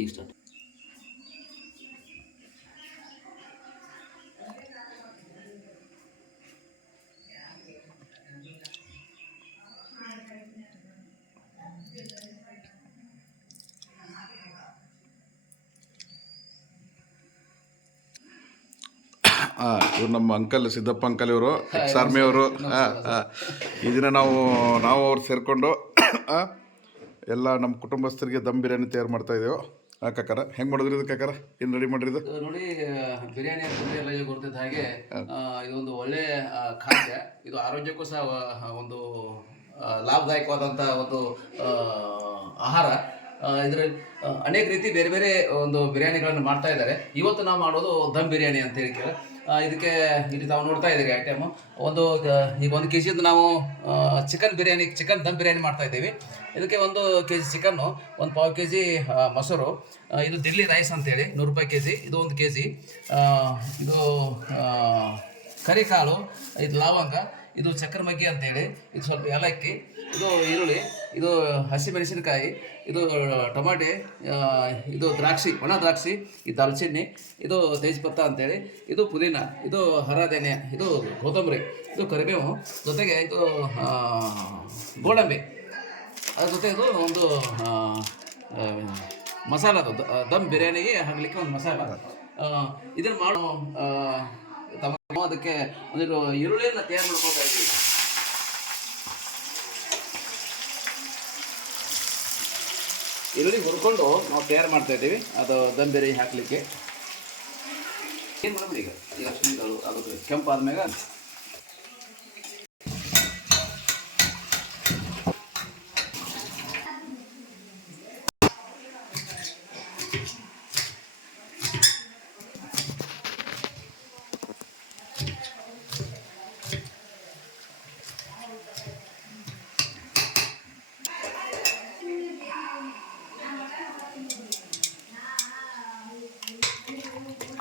ಈಗ ಸ್ಟಾರ್ಟ್. ಇವ್ರು ನಮ್ಮ ಅಂಕಲ್ ಸಿದ್ದಪ್ಪ ಅಂಕಲ್ ಇವರು ಎಕ್ಸ್ ಆರ್ಮಿಯವರು. ಈ ದಿನ ನಾವು ಅವ್ರು ಸೇರಿಕೊಂಡು ಎಲ್ಲ ನಮ್ಮ ಕುಟುಂಬಸ್ಥರಿಗೆ ದಮ್ ಬಿರಿಯಾನಿ ತಯಾರು ಮಾಡ್ತಾ ಇದ್ದೇವೆ. ಕಾಕಾರ ಹೆಂಗೆ ಮಾಡಿದ್ರಿ ಇದು? ಕಾಕಾರ ಏನು ರೆಡಿ ಮಾಡಿರಿ ಇದು? ನೋಡಿ, ಬಿರಿಯಾನಿ ಅಂತಂದರೆ ಎಲ್ಲ ಗೊತ್ತಿದ್ದ ಹಾಗೆ ಇದೊಂದು ಒಳ್ಳೆ ಖಾದ್ಯ. ಇದು ಆರೋಗ್ಯಕ್ಕೂ ಸಹ ಒಂದು ಲಾಭದಾಯಕವಾದಂಥ ಒಂದು ಆಹಾರ. ಇದರಲ್ಲಿ ಅನೇಕ ರೀತಿ ಬೇರೆ ಬೇರೆ ಒಂದು ಬಿರಿಯಾನಿಗಳನ್ನು ಮಾಡ್ತಾ ಇದ್ದಾರೆ. ಇವತ್ತು ನಾವು ಮಾಡೋದು ದಮ್ ಬಿರಿಯಾನಿ ಅಂತ ಹೇಳಿ. ಇದಕ್ಕೆ ಇಲ್ಲಿ ತಾವು ನೋಡ್ತಾ ಇದ್ದೀರಿ ಐಟಮು. ಈಗ 1 kg ನಾವು ಚಿಕನ್ ದಮ್ ಬಿರಿಯಾನಿ ಮಾಡ್ತಾ ಇದ್ದೀವಿ. ಇದಕ್ಕೆ 1 kg ಚಿಕನ್ನು, 1 ಪಾವು kg ಮೊಸರು, ಇದು ದಿಲ್ಲಿ ರೈಸ್ ಅಂತೇಳಿ 100 ರೂಪಾಯಿ kg, ಇದು 1 kg. ಇದು ಕರಿಕಾಳು, ಇದು ಲವಂಗ, ಇದು ಚಕ್ಕರ್ ಮಗ್ಗಿ ಅಂತೇಳಿ, ಇದು ಸ್ವಲ್ಪ ಏಲಕ್ಕಿ, ಇದು ಈರುಳ್ಳಿ, ಇದು ಹಸಿಮೆಣಸಿನಕಾಯಿ, ಇದು ಟೊಮಾಟೆ, ಇದು ದ್ರಾಕ್ಷಿ, ಒಣ ದ್ರಾಕ್ಷಿ, ಇದು ದಾಲ್ಚಿನ್ನಿ, ಇದು ತೇಜ್ಪತ್ತ ಅಂತೇಳಿ, ಇದು ಪುದೀನ, ಇದು ಹರಧೆನೆ, ಇದು ಕೊತ್ತಂಬರಿ, ಇದು ಕರಿಬೇವು, ಜೊತೆಗೆ ಇದು ಗೋಡಂಬಿ, ಅದ್ರ ಜೊತೆ ಇದು ಒಂದು ಮಸಾಲ, ದಮ್ ಬಿರಿಯಾನಿಗೆ ಹಾಕಲಿಕ್ಕೆ ಒಂದು ಮಸಾಲ. ಇದನ್ನು ಮಾಡೋ ಅದಕ್ಕೆ ಒಂದಿಷ್ಟು ಈರುಳ್ಳಿಯನ್ನು ತಯಾರು ಮಾಡ್ಕೊಳ್ತಾ ಇದ್ದೀವಿ. ಈರುಳ್ಳಿ ಹುರ್ಕೊಂಡು ನಾವು ತಯಾರು ಮಾಡ್ತಾ ಇದ್ದೀವಿ ಅದು ದಮ್ ಬಿರಿಯಾನಿ ಹಾಕಲಿಕ್ಕೆ. ಏನು ಮಾಡ್ಬಿಡಿ ಈಗ ಅಷ್ಟು ಆಗುತ್ತೆ. ಕೆಂಪಾದ್ಮೇಲೆ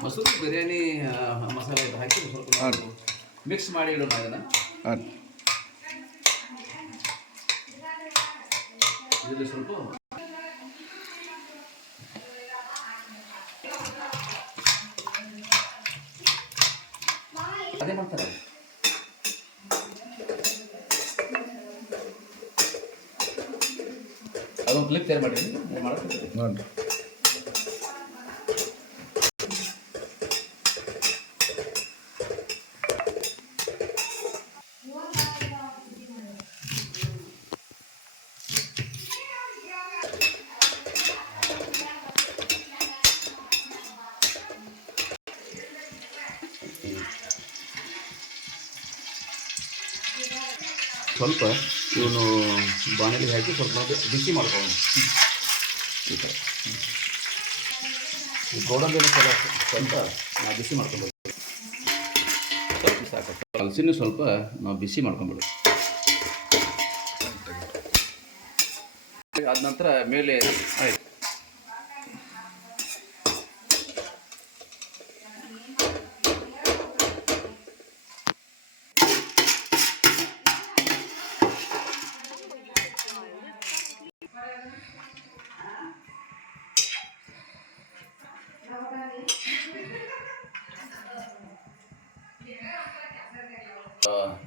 ಮೊಸರು ಬಿರಿಯಾನಿ ಮಸಾಲೆ ಹಾಕಿ ಸ್ವಲ್ಪ ಮಿಕ್ಸ್ ಮಾಡಿ ಇಡೋಣ. ಇದನ್ನು ಇದರಲ್ಲಿ ಸ್ವಲ್ಪ ಅದೇ ಮಾಡ್ತಾರೆ. ಅದೊಂದು ಕ್ಲಿಪ್ ತಯಾರು ಮಾಡಿದ್ದೀನಿ, ಮಾಡ್ತೀನಿ. ಸ್ವಲ್ಪ ಇವನು ಬಾಣಲಿಗೆ ಹಾಕಿ ಸ್ವಲ್ಪ ಬಿಸಿ ಮಾಡ್ಕೊಳ್ಳೋಣ. ಈ ಥರ ಈ ಗೋಡಂಬಿನ ಸ್ವಲ್ಪ ನಾವು ಬಿಸಿ ಮಾಡ್ಕೊಬೇಕು. ಸ್ವಲ್ಪ ಸಾಕು. ಹಲಸಿನ ಸ್ವಲ್ಪ ನಾವು ಬಿಸಿ ಮಾಡ್ಕೊಂಬಿಡು. ಆದ ನಂತರ ಮೇಲೆ ಆಯ್ತು.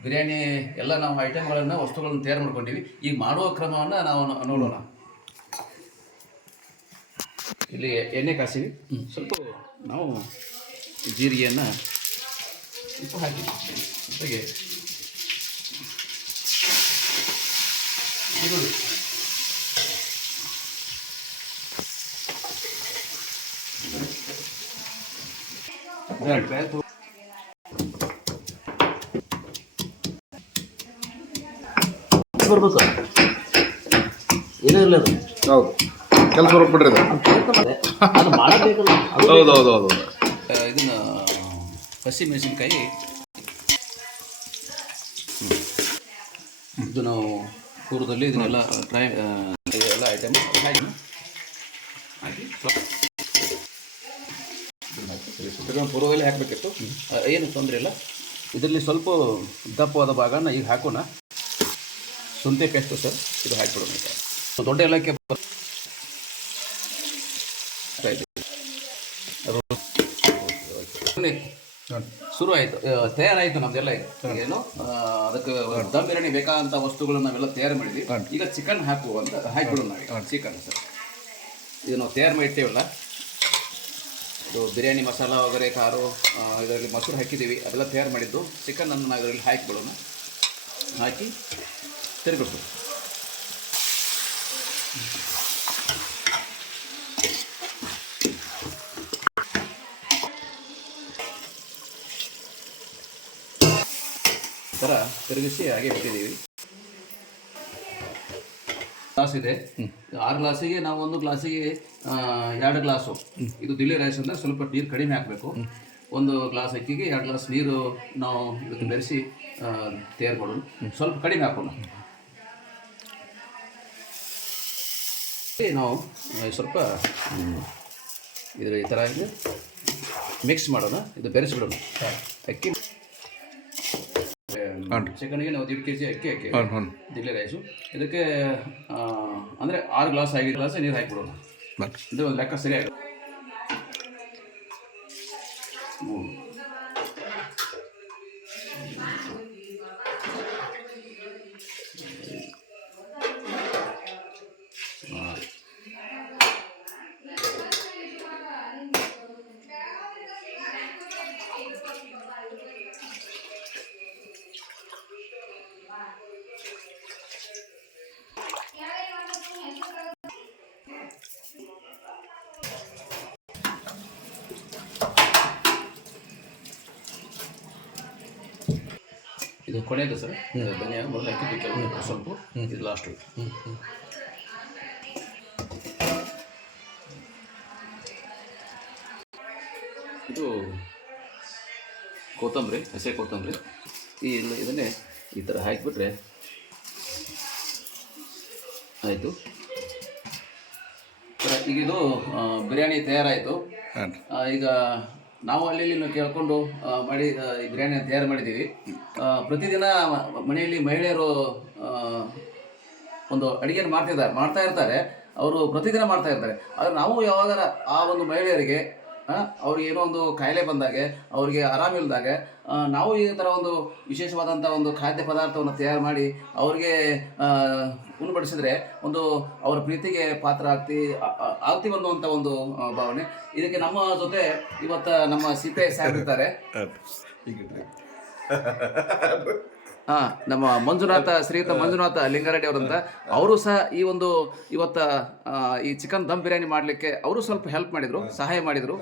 ಬಿರಿಯಾನಿ ಎಲ್ಲ ನಾವು ಐಟಮ್ಗಳನ್ನು ವಸ್ತುಗಳನ್ನು ತಯಾರು ಮಾಡ್ಕೊಂಡಿವಿ. ಈಗ ಮಾಡುವ ಕ್ರಮವನ್ನು ನಾವು ನೋಡೋಣ. ಇಲ್ಲಿ ಎಣ್ಣೆ ಕಾಸಿವಿ. ಸ್ವಲ್ಪ ನಾವು ಜೀರಿಗೆಯನ್ನು ಸ್ವಲ್ಪ ಹಾಕಿವಿ. ಜೊತೆಗೆ ಈರುಳ್ಳಿ, ಬರ್ಬೇಕು ಏನೂ ಇಲ್ಲ. ಅದು ಹೌದು, ಕೆಲಸ ಹೊರಬಿಡ್ರಿ ಅದು ಮಾಡಬೇಕಲ್ಲ. ಹೌದು. ಇದನ್ನು ಹಸಿಮೆಣಸಿನ್ಕಾಯಿ ಇದು ನಾವು ಪೂರ್ವದಲ್ಲಿ ಇದನ್ನೆಲ್ಲ ಎಲ್ಲ ಐಟಮ್ ಹಾಕಿ ಪೂರ್ವದಲ್ಲಿ ಹಾಕಬೇಕಿತ್ತು. ಏನು ತೊಂದರೆ ಇಲ್ಲ. ಇದರಲ್ಲಿ ಸ್ವಲ್ಪ ದಪ್ಪವಾದ ಭಾಗನ ಈಗ ಹಾಕೋಣ. ಶುಂಠಿ ಪೇಸ್ಟು ಸರ್, ಇದು ಹಾಕಿಬಿಡೋಣ. ದೊಡ್ಡ ಏಲಕ್ಕಿ ಈಗಾಗಲೇ ಶುರು ಆಯಿತು, ತಯಾರಾಯಿತು ನಮ್ದೆಲ್ಲ ಇದು. ಏನು ಅದಕ್ಕೆ ದಮ್ ಬಿರಿಯಾನಿ ಬೇಕಾದಂಥ ವಸ್ತುಗಳನ್ನ ನಾವೆಲ್ಲ ತಯಾರು ಮಾಡಿದ್ವಿ. ಈಗ ಚಿಕನ್ ಹಾಕಿಬಿಡೋಣ ನಾವು. ಚಿಕನ್ ಸರ್ ಇದು ನಾವು ತಯಾರು ಮಾಡಿರ್ತೇವಲ್ಲ, ಇದು ಬಿರಿಯಾನಿ ಮಸಾಲ ವಗರೆ ಖಾರು, ಇದರಲ್ಲಿ ಮೊಸರು ಹಾಕಿದ್ದೀವಿ, ಅದೆಲ್ಲ ತಯಾರು ಮಾಡಿದ್ದು. ಚಿಕನನ್ನು ನಾವು ಇದರಲ್ಲಿ ಹಾಕಿಬಿಡೋಣ. ಹಾಕಿ ತಿರುಗಿಸೋದು. ಈ ಥರ ತಿರುಗಿಸಿ ಹಾಗೆ ಬಿಟ್ಟಿದ್ದೀವಿ. ಗ್ಲಾಸ್ ಇದೆ, 6 ಗ್ಲಾಸಿಗೆ ನಾವು 1 ಗ್ಲಾಸಿಗೆ 2 ಗ್ಲಾಸು. ಇದು ದಿಲ್ಲಿ ರೈಸ್ ಅಂದರೆ ಸ್ವಲ್ಪ ನೀರು ಕಡಿಮೆ ಹಾಕಬೇಕು. 1 ಗ್ಲಾಸ್ ಅಕ್ಕಿಗೆ 2 ಗ್ಲಾಸ್ ನೀರು ನಾವು ಇದಕ್ಕೆ ಬೆರೆಸಿ ತಯಾರು ಮಾಡೋಣ. ಸ್ವಲ್ಪ ಕಡಿಮೆ ಹಾಕೋಣ. ನಾವು ಸ್ವಲ್ಪ ಇದರ ಈ ಥರ ಮಿಕ್ಸ್ ಮಾಡೋಣ. ಇದು ಬೆರೆಸಿಬಿಡೋಣ. ಅಕ್ಕಿ ಚಿಕನ್ಗೆ ನಾವು 1.5 kg ಅಕ್ಕಿ ದಿಲ್ಲಿ ರೈಸು. ಇದಕ್ಕೆ ಅಂದರೆ 6 ಗ್ಲಾಸ್ 5 ಗ್ಲಾಸ್ ನೀರು ಹಾಕಿಬಿಡೋಣ. ಇದು ಒಂದು ಲೆಕ್ಕ ಸರಿಯಾಗಿ. ಇದು ಕೊನೆಯದು ಸರ್. ಧನಿಯಾ ಮೊದಲು ಹಾಕಿದ್ದಕ್ಕೆ ಸ್ವಲ್ಪ, ಇದು ಲಾಸ್ಟು. ಇದು ಕೊತ್ತಂಬರಿ, ಹಸಿ ಕೊತ್ತಂಬರಿ. ಇದನ್ನೇ ಈ ಥರ ಹಾಕಿಬಿಟ್ರೆ ಆಯಿತು. ಈಗ ಇದು ಬಿರಿಯಾನಿ ತಯಾರಾಯಿತು. ಈಗ ನಾವು ಅಲ್ಲಿ ಕೇಳ್ಕೊಂಡು ಮಾಡಿ ಈ ಬಿರಿಯಾನಿ ತಯಾರು ಮಾಡಿದ್ದೀವಿ. ಪ್ರತಿದಿನ ಮನೆಯಲ್ಲಿ ಮಹಿಳೆಯರು ಒಂದು ಅಡುಗೆಯನ್ನು ಮಾಡ್ತಾ ಇರ್ತಾರೆ. ಅವರು ಪ್ರತಿದಿನ ಮಾಡ್ತಾ ಇರ್ತಾರೆ. ಆದರೆ ನಾವು ಯಾವಾಗಾರ ಆ ಒಂದು ಮಹಿಳೆಯರಿಗೆ ಅವ್ರಿಗೆ ಏನೋ ಒಂದು ಕಾಯಿಲೆ ಬಂದಾಗೆ, ಅವ್ರಿಗೆ ಆರಾಮಿಲ್ದಾಗೆ ನಾವು ಈ ಥರ ಒಂದು ವಿಶೇಷವಾದಂಥ ಒಂದು ಖಾದ್ಯ ಪದಾರ್ಥವನ್ನು ತಯಾರು ಮಾಡಿ ಅವ್ರಿಗೆ ಉಣಬಡಿಸಿದ್ರೆ ಒಂದು ಅವರ ಪ್ರೀತಿಗೆ ಪಾತ್ರ ಆಗ್ತೀವಿ ಅನ್ನುವಂಥ ಒಂದು ಭಾವನೆ. ಇದಕ್ಕೆ ನಮ್ಮ ಜೊತೆ ಇವತ್ತು ನಮ್ಮ CPI ಸಾಹೇಬ್ ಇರ್ತಾರೆ. ನಮ್ಮ ಶ್ರೀಯುತ ಮಂಜುನಾಥ ಲಿಂಗಾರೆಡ್ಡಿ ಅವರಂತ. ಅವರು ಸಹ ಈ ಒಂದು ಈ ಚಿಕನ್ ದಮ್ ಬಿರಿಯಾನಿ ಮಾಡಲಿಕ್ಕೆ ಅವರು ಸ್ವಲ್ಪ ಹೆಲ್ಪ್ ಮಾಡಿದರು, ಸಹಾಯ ಮಾಡಿದರು.